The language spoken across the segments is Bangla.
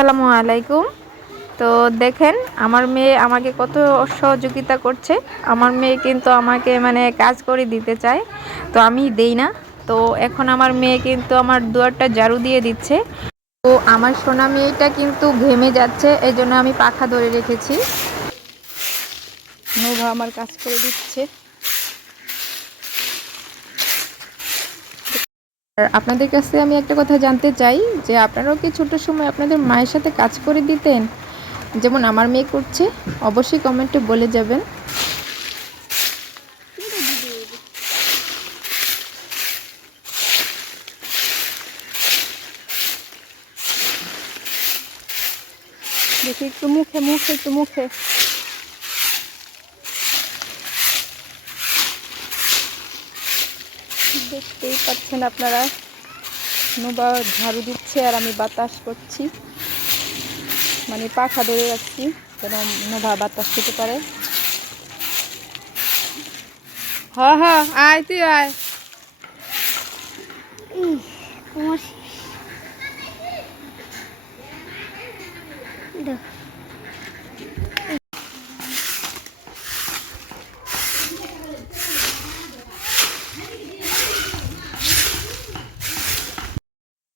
আসসালামু আলাইকুম। তো দেখেন আমার মেয়ে আমাকে কত সহযোগিতা করছে। আমার মেয়ে কিন্তু আমাকে মানে কাজ করে দিতে চায়, তো আমি দেই না। তো এখন আমার মেয়ে কিন্তু আমার দুয়ারটা ঝাড়ু দিয়ে দিচ্ছে। তো আমার সোনা মেয়েটা কিন্তু ঘেমে যাচ্ছে, এই জন্য আমি পাখা ধরে রেখেছি। নোভা আমার কাজ করে দিচ্ছে। আর আপনাদের কাছে আমি একটা কথা জানতে চাই যে আপনারাও কি ছোট সময় আপনাদের মায়ের সাথে কাজ করে দিতেন, যেমন আমার মেয়ে করছে? অবশ্যই কমেন্টে বলে যাবেন। দেখি একটু মুখে মুখে একটু মুখে দেখতেই পাচ্ছেন আপনারা, নোভা ঝাড়ু দিচ্ছে আর আমি বাতাস করছি, মানে পাখা ধরে রাখছি যেন নোভা বাতাস খেতে পারে। হ্যাঁ হ্যাঁ, আয় তুই আয়।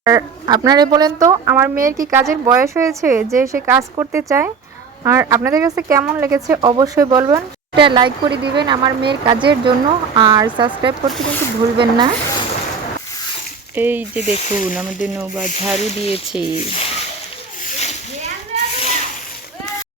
আর আপনারা বলেন তো, আমার মেয়ের কি কাজের বয়স হয়েছে যে সে কাজ করতে চায়? আর আপনাদের কাছে কেমন লেগেছে অবশ্যই বলবেন। একটা লাইক করে দিবেন আমার মেয়ের কাজের জন্য, আর সাবস্ক্রাইব করতে কিন্তু ভুলবেন না। এই যে দেখুন আমাদের নৌবা ঝাড়ু দিয়েছে।